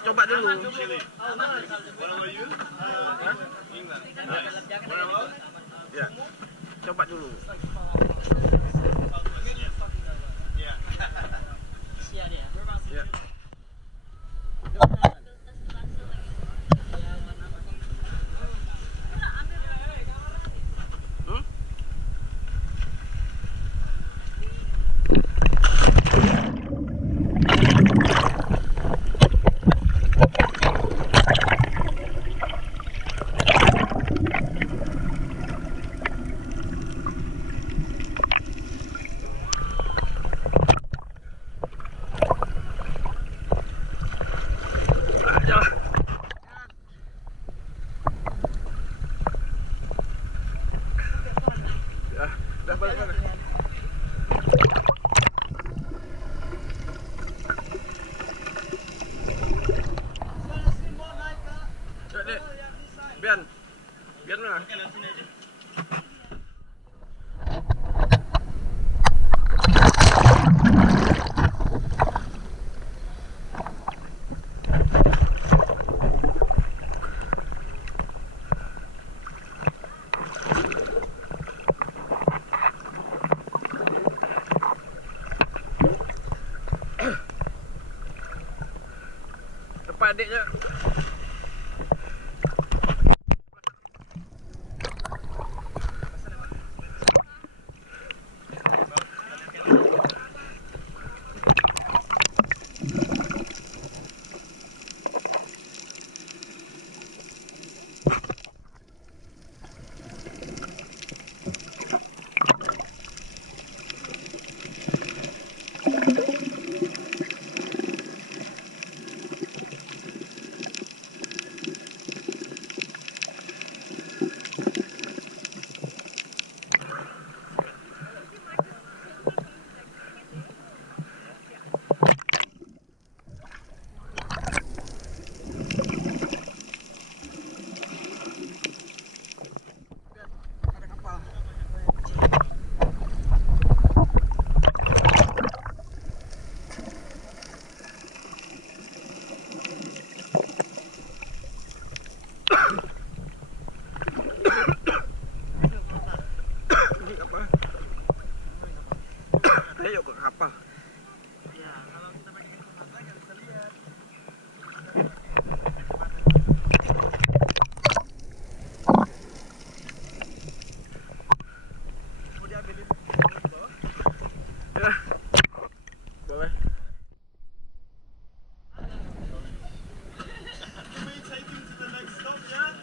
coba dulu. Ya, coba dulu. Ya. Biar mana? Cepat adiknya. Ayo ke kapal. Ya, kalau kita pakai kapal nggak bisa lihat. Mau diambilin di bawah? Ya. Boleh. Can we take him to the next stop, yeah?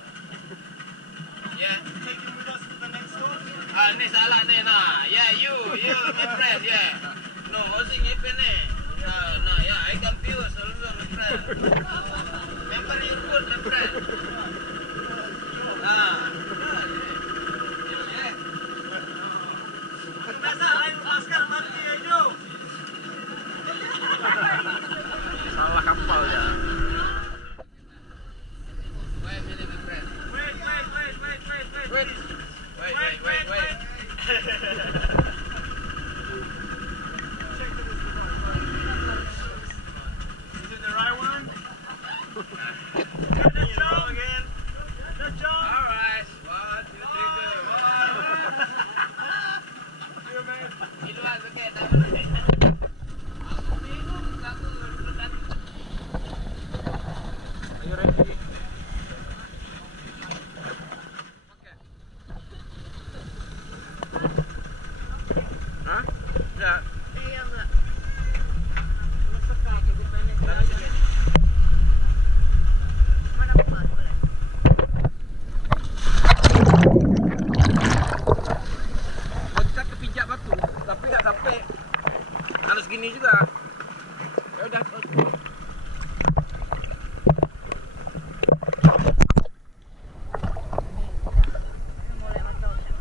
Yeah. Take him with us to the next stop? Ah, ni salah ni nah. Yeah, you, my friend, yeah. No, Ozing Epen ni. Nah, yeah, I confused also, my friend. Remember your food, my friend. Biasa, lain lepaskan mati aja. Salah kapal ya. Wait a minute, my friend. Wait. Wait. Check that it's the right one. Is it the right one? Good job again. Good job. All right. 1, 2, 3, go. You man. Itu aja kayak tahu ni. Aku bingung, aku berdebat. Ayo ready. Hah? Ya. Iya enggak. Loncat ke pijak batu, tapi nggak sampai. Harus gini juga. Ya udah.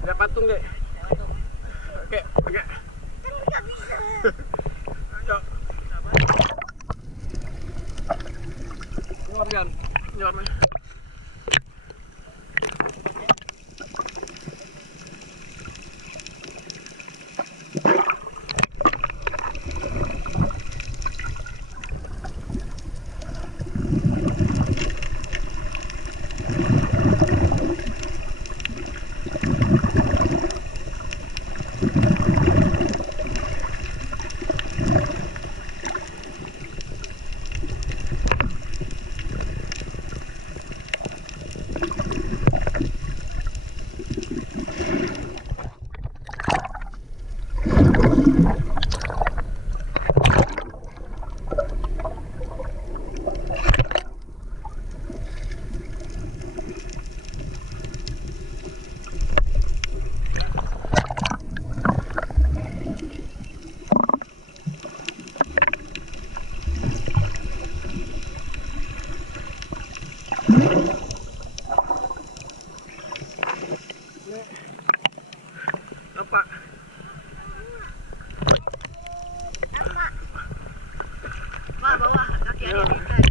Ya patung deh. Oke. Ayo. Nyor kan? Nyor. Apa? Bawah, kaki ada di ikan.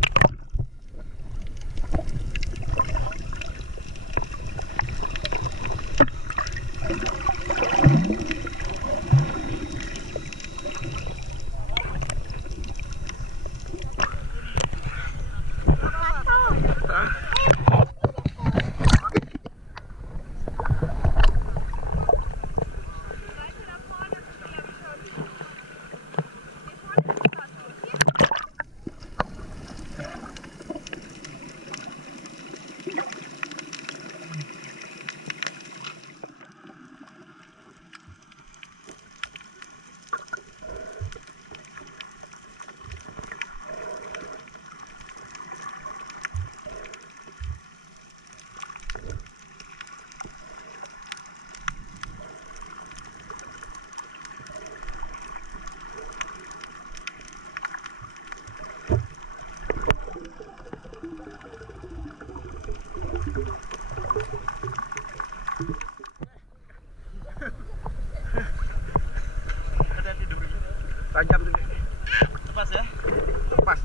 Tajam tuh. Lepas ya. Lepas.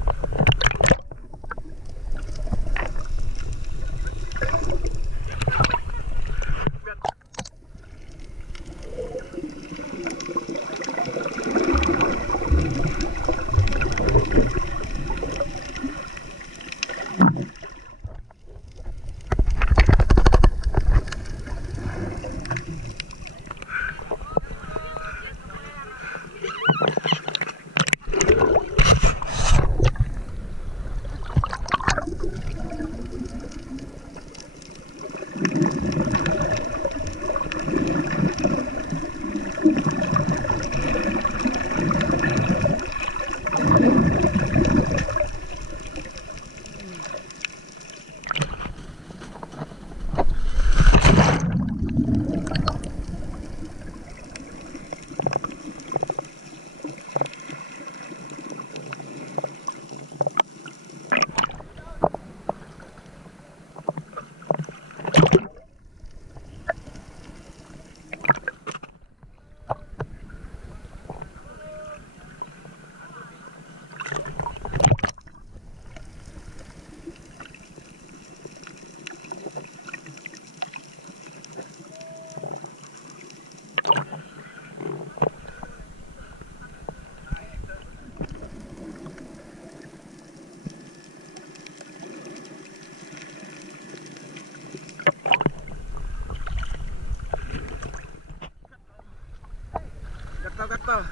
Gatal.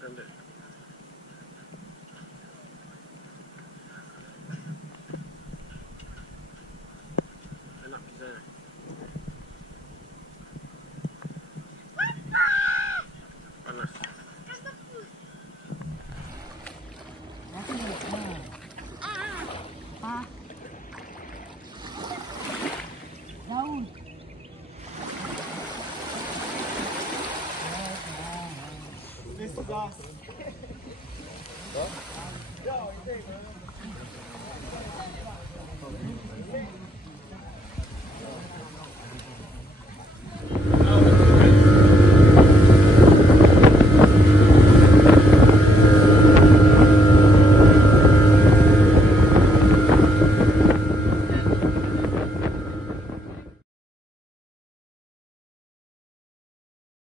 Ganda. Enak bisa. Panas. Daun. This is awesome.